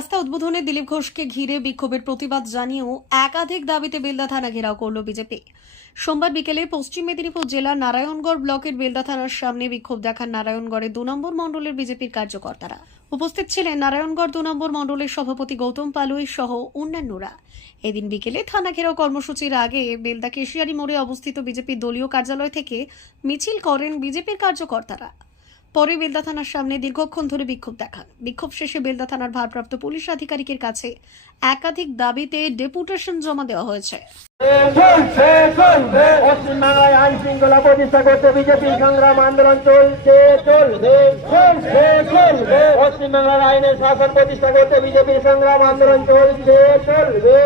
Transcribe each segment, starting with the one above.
রাস্তা উদ্বোধনে দিলীপ ঘোষকে ঘিরে বিক্ষোভের প্রতিবাদ জানিয়েও একাধিক দাবিতে বেলদা থানা ঘেরাও করল বিজেপি। সোমবার বিকেলে পশ্চিম মেদিনীপুর জেলার নারায়ণগড় ব্লকের বেলদা থানার সামনে বিক্ষোভ দেখান নারায়ণগড়ের দু নম্বর মণ্ডলের বিজেপির কার্যকর্তারা। উপস্থিত ছিলেন নারায়ণগড় দু নম্বর মণ্ডলের সভাপতি গৌতম পালুই সহ অন্যান্যরা। এদিন বিকেলে থানা ঘেরাও কর্মসূচির আগে বেলদা কেশিয়ারি মোড়ে অবস্থিত বিজেপির দলীয় কার্যালয় থেকে মিছিল করেন বিজেপির কার্যকর্তারা। পরে বেলদা থানার সামনে দীর্ঘক্ষণ ধরে বিক্ষোভ দেখান। বিক্ষোভ শেষে বেলদা থানার ভারপ্রাপ্ত পুলিশ আধিকারিকের কাছে একাধিক দাবিতে ডেপুটেশন জমা দেওয়া হয়েছে। আইন শৃঙ্খলা প্রতিষ্ঠা করতে বিজেপি সংগ্রাম আন্দোলন চলছে চলবে আইনের শাসন প্রতিষ্ঠা করতে বিজেপির সংগ্রাম আন্দোলন চলছে চলবে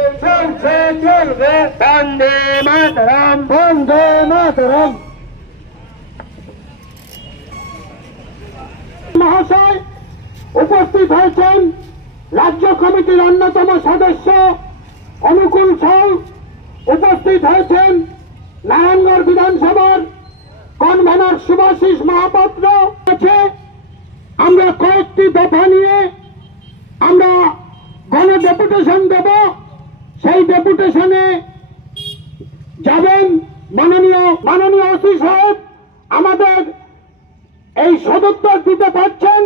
মহাশয় উপস্থিত হয়েছেন রাজ্য কমিটির অন্যতম সদস্য অনুকূল সাউ। উপস্থিত হয়েছেন নারায়ণগড় বিধানসভার কনভেনার শুভাশিস মহাপাত্র। আছে, আমরা কয়েকটি দফা নিয়ে আমরা গণ ডেপুটেশন দেব। সেই ডেপুটেশনে যাবেন মাননীয় মাননীয় ওসি সাহেব, আমাদের এই সদুত্তর দিতে পারছেন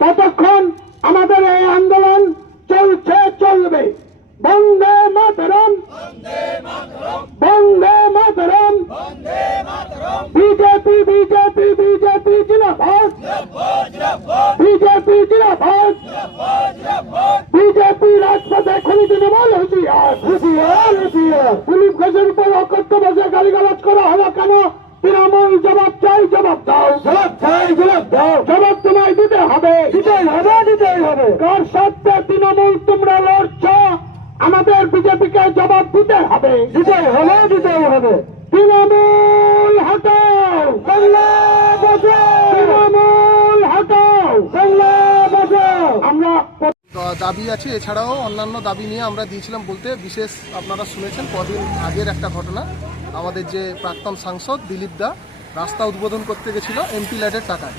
ততক্ষণ আমাদের এই আন্দোলন চলছে চলবে। Bande Mataram. Bande Mataram. BJP BJP BJP জিনাবাদ BJP জিনাবাদ বিজেপি রাজপথে খনি তৃণমূল হুঁশিয়ার হুঁশিয়ার হুঁশিয়ার দিলীপ ঘোষের উপর অকথ্য ভাষায় গালিগালাজ করা হলো কেন তৃণমূল জবাব চাই জবাব দাও জবাব চাই জবাব দাও জবাব তোমায় দিতে হবে দিতেই হবে দিতেই হবে। কার সত্ত্বে তৃণমূল তোমরা লড়ছ আমাদের বিজেপিকে জবাব দিতে হবে। দিতেই হবে দিতেই হবে। তৃণমূল হটাও। বাংলা তৃণমূল হটাও। বাংলা আমরা দাবি আছে এছাড়াও অন্যান্য দাবি নিয়ে আমরা দিয়েছিলাম বলতে বিশেষ আপনারা শুনেছেন কদিন আগের একটা ঘটনা। আমাদের যে প্রাক্তন সাংসদ দিলীপ দা রাস্তা উদ্বোধন করতে গেছিল এমপি ল্যাডের টাকায়।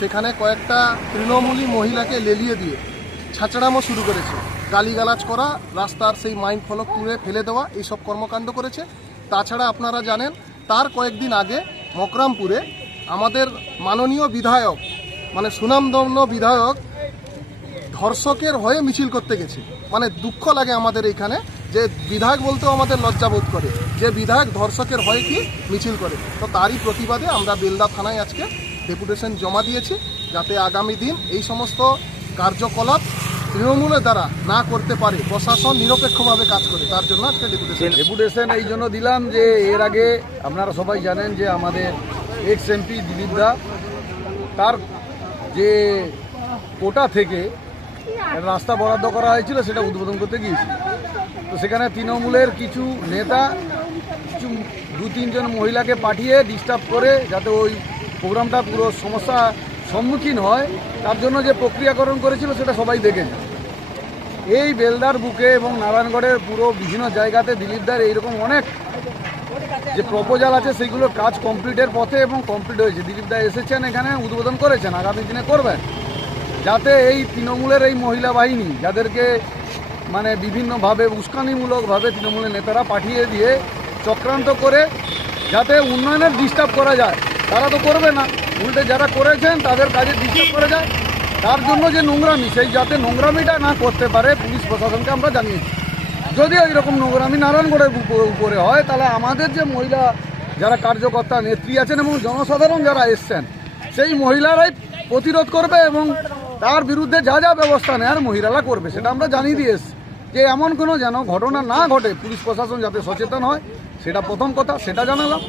সেখানে কয়েকটা তৃণমূলী মহিলাকে লেলিয়ে দিয়ে ছাঁচড়ামো শুরু করেছে। গালিগালাজ করা, রাস্তার সেই মাইন ফলক তুলে ফেলে দেওয়া, এইসব কর্মকাণ্ড করেছে। তাছাড়া আপনারা জানেন, তার কয়েকদিন আগে মকরামপুরে আমাদের মাননীয় বিধায়ক মানে সুনামধন্য বিধায়ক ধর্ষকের হয়ে মিছিল করতে গেছে। মানে দুঃখ লাগে আমাদের এইখানে, যে বিধায়ক বলতেও আমাদের লজ্জা বোধ করে। যে বিধায়ক ধর্ষকের হয়ে কি মিছিল করে। তো তারই প্রতিবাদে আমরা বেলদা থানায় আজকে ডেপুটেশন জমা দিয়েছি যাতে আগামী দিন এই সমস্ত কার্যকলাপ তৃণমূলের দ্বারা না করতে পারে। প্রশাসন নিরপেক্ষভাবে কাজ করে, তার জন্য আজকে ডেপুটেশন। ডেপুটেশন এই জন্য দিলাম যে এর আগে আপনারা সবাই জানেন যে আমাদের এক্স এমপি দিলীপ দা, তার যে কোটা থেকে রাস্তা বরাদ্দ করা হয়েছিল সেটা উদ্বোধন করতে গিয়েছিল। তো সেখানে তৃণমূলের কিছু নেতা, কিছু দু তিনজন মহিলাকে পাঠিয়ে ডিস্টার্ব করে যাতে ওই প্রোগ্রামটা পুরো সমস্যা সম্মুখীন হয়, তার জন্য যে প্রক্রিয়াকরণ করেছিল সেটা সবাই দেখেছে এই বেলদার বুকে এবং নারায়ণগড়ের পুরো বিভিন্ন জায়গাতে দিলীপদার এইরকম অনেক যে প্রপোজাল আছে সেইগুলোর কাজ কমপ্লিটের পথে এবং কমপ্লিট হয়েছে। দিলীপদা এসেছেন এখানে, উদ্বোধন করেছেন, আগামী দিনে করবেন। যাতে এই তৃণমূলের এই মহিলা বাহিনী, যাদেরকে মানে বিভিন্নভাবে উস্কানিমূলকভাবে তৃণমূলের নেতারা পাঠিয়ে দিয়ে চক্রান্ত করে, যাতে উন্নয়নের ডিস্টার্ব করা যায়। তারা তো করবে না। উল্টে যারা করেছেন, তাদের কাজে ডিস্টার্ব করে যায়। তার জন্য যে নোংরামি, সেই যাতে নোংরামিটা না করতে পারে পুলিশ প্রশাসনকে আমরা জানিয়েছি। যদি ওই রকম নোংরামি নারায়ণগড়ের উপ- উপরে হয়, তাহলে আমাদের যে মহিলা, যারা কার্যকর্তা, নেত্রী আছেন এবং জনসাধারণ যারা এসছেন, সেই মহিলারাই প্রতিরোধ করবে এবং তার বিরুদ্ধে যা যা ব্যবস্থা নেওয়ার মহিলারা করবে, সেটা আমরা জানিয়ে দিয়ে এসছি। যে এমন কোনো যেন ঘটনা না ঘটে, পুলিশ প্রশাসন যাতে সচেতন হয় সেটা প্রথম কথা, সেটা জানালাম।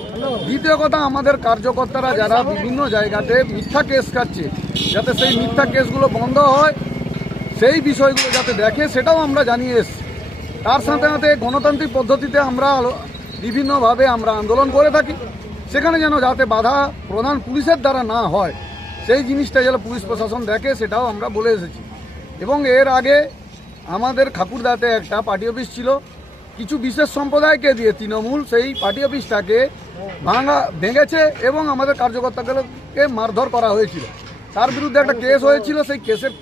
দ্বিতীয় কথা, আমাদের কার্যকর্তারা যারা বিভিন্ন জায়গাতে মিথ্যা কেস কাটছে যাতে সেই মিথ্যা কেসগুলো বন্ধ হয়, সেই বিষয়গুলো যাতে দেখে, সেটাও আমরা জানিয়ে এসছি। তার সাথে সাথে গণতান্ত্রিক পদ্ধতিতে আমরা বিভিন্নভাবে আমরা আন্দোলন করে থাকি। সেখানে যেন যাতে বাধা প্রধান পুলিশের দ্বারা না হয়, সেই জিনিসটা যেন পুলিশ প্রশাসন দেখে, সেটাও আমরা বলে এসেছি। এবং এর আগে আমাদের খাকুরদাতে একটা পার্টি অফিস ছিল। কিছু বিশেষ সম্প্রদায়কে দিয়ে তৃণমূল সেই পার্টি অফিসটাকে ভাঙা, ভেঙেছে এবং আমাদের কার্যকর্তাগুলোকে মারধর করা হয়েছিল। তার বিরুদ্ধে একটা কেস হয়েছিল, সেই কেসের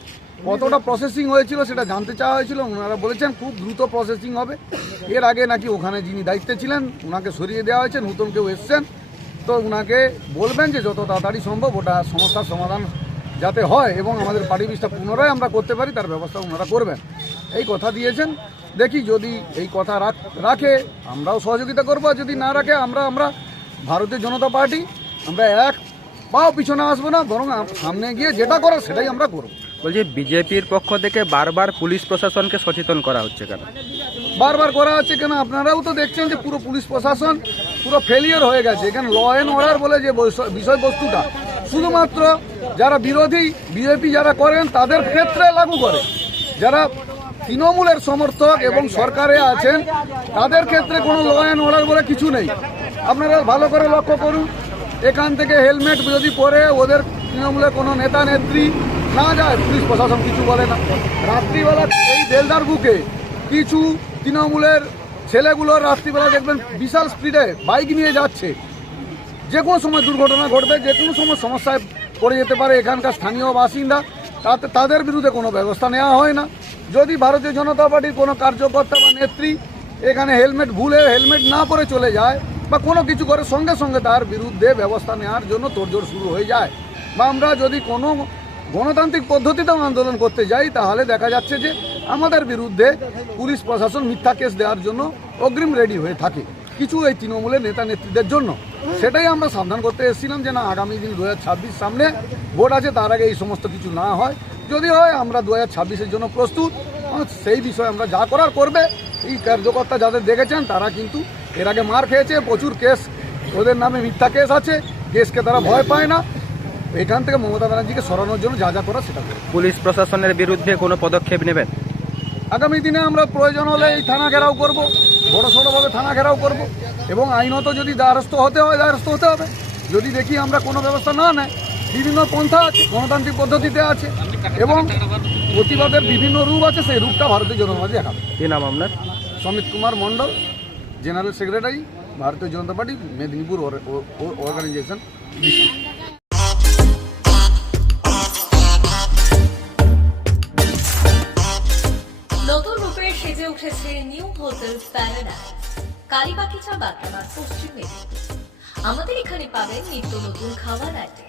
কতটা প্রসেসিং হয়েছিল সেটা জানতে চাওয়া হয়েছিল। ওনারা বলেছেন খুব দ্রুত প্রসেসিং হবে। এর আগে নাকি ওখানে যিনি দায়িত্বে ছিলেন ওনাকে সরিয়ে দেওয়া হয়েছে, নতুন কেউ এসছেন। তো ওনাকে বলবেন যে যত তাড়াতাড়ি সম্ভব ওটা সমস্যার সমাধান যাতে হয় এবং আমাদের পার্টি লিস্টটা পুনরায় আমরা করতে পারি, তার ব্যবস্থা ওনারা করবেন। এই কথা দিয়েছেন। দেখি যদি এই কথা রাখে আমরাও সহযোগিতা করব যদি না রাখে আমরা আমরা ভারতীয় জনতা পার্টি আমরা এক পাও পিছনে আসব না বরং সামনে গিয়ে যেটা করার সেটাই আমরা করব। বলছি বিজেপির পক্ষ থেকে বারবার পুলিশ প্রশাসনকে সচেতন করা হচ্ছে কেন? বারবার করা হচ্ছে কেন? আপনারাও তো দেখছেন যে পুরো পুলিশ প্রশাসন পুরো ফেলিয়ার হয়ে গেছে। এখানে ল অ্যান্ড অর্ডার বলে যে বিষয়বস্তুটা শুধুমাত্র যারা বিরোধী বিজেপি যারা করেন তাদের ক্ষেত্রে লাগু করে। যারা তৃণমূলের সমর্থক এবং সরকারে আছেন, তাদের ক্ষেত্রে কোনো ল অ্যান্ড অর্ডার বলে কিছু নেই। আপনারা ভালো করে লক্ষ্য করুন, এখান থেকে হেলমেট যদি পরে ওদের তৃণমূলের কোনো নেতা, নেত্রী না যায়, পুলিশ প্রশাসন কিছু বলে না। রাত্রিবেলা এই দেলদার বুকে কিছু তৃণমূলের ছেলেগুলো রাত্রিবেলা দেখবেন বিশাল স্পিডে বাইক নিয়ে যাচ্ছে। যে কোনো সময় দুর্ঘটনা ঘটবে, যে কোনো সময় সমস্যায় পড়ে যেতে পারে এখানকার স্থানীয় বাসিন্দা। তাতে তাদের বিরুদ্ধে কোনো ব্যবস্থা নেওয়া হয় না। যদি ভারতীয় জনতা পার্টির কোনো কার্যকর্তা বা নেত্রী এখানে হেলমেট ভুলে হেলমেট না পরে চলে যায় বা কোনো কিছু করে সঙ্গে সঙ্গে তার বিরুদ্ধে ব্যবস্থা নেওয়ার জন্য তোড়জোড় শুরু হয়ে যায়। বা আমরা যদি কোনো গণতান্ত্রিক পদ্ধতিতেও আন্দোলন করতে যাই, তাহলে দেখা যাচ্ছে যে আমাদের বিরুদ্ধে পুলিশ প্রশাসন মিথ্যা কেস দেওয়ার জন্য অগ্রিম রেডি হয়ে থাকে কিছু এই তৃণমূলের নেতা নেত্রীদের জন্য। সেটাই আমরা সাবধান করতে এসেছিলাম যে না, আগামী দিন দু হাজার ছাব্বিশ সামনে ভোট আছে, তার আগে এই সমস্ত কিছু না হয়। যদি হয় আমরা দু হাজার ছাব্বিশের জন্য প্রস্তুত। সেই বিষয়ে আমরা যা করার করবে এই কার্যকর্তা যাদের দেখেছেন তারা কিন্তু এর আগে মার খেয়েছে প্রচুর কেস। ওদের নামে মিথ্যা কেস আছে কেসকে তারা ভয় পায় না। এখান থেকে মমতা ব্যানার্জিকে সরানোর জন্য যা যা করা সেটা পুলিশ প্রশাসনের বিরুদ্ধে কোনো পদক্ষেপ নেবেন? আগামী দিনে আমরা প্রয়োজন হলে এই থানা ঘেরাও করব বড় সড়োভাবে থানা ঘেরাও করব এবং আইনত যদি দ্বারস্থ হতে হয় দ্বারস্থ হতে হবে। যদি দেখি আমরা কোনো ব্যবস্থা না নেয় বিভিন্ন পন্থা আছে গণতান্ত্রিক পদ্ধতিতে আছে এবং প্রতিবাদের বিভিন্ন রূপ আছে সেই রূপটা ভারতীয় জনতা পার্টি দেখাবে। কি নাম আপনার? Samit Kumar Mondal general secretary Bharatiya Janata party Medinipur organisation নতুন রূপে সেজে উঠেছে নিউ হোটেল প্যারাডাইস। কালীবাগিচা বাগদামার পশ্চিম মেদিনীপুর। আমাদের এখানে পাবেন নিত্য নতুন খাবার আইটেম।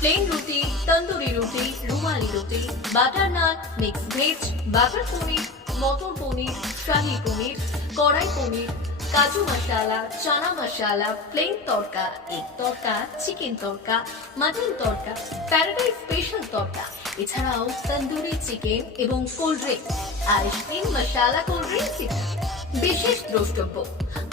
প্লেন রুটি তন্দুরি রুটি রুমালি রুটি butter naan mix veg butter paneer মটর পনির শাহি পনির কড়াই পনির কাজু মশালা চানা masala plain tadka egg tadka chicken tadka mutton tadka Paradise special tadka এছাড়াও তন্দুরি চিকেন এবং cold drink ice cream masala cold ইত্যাদি বিশেষ দ্রষ্টব্য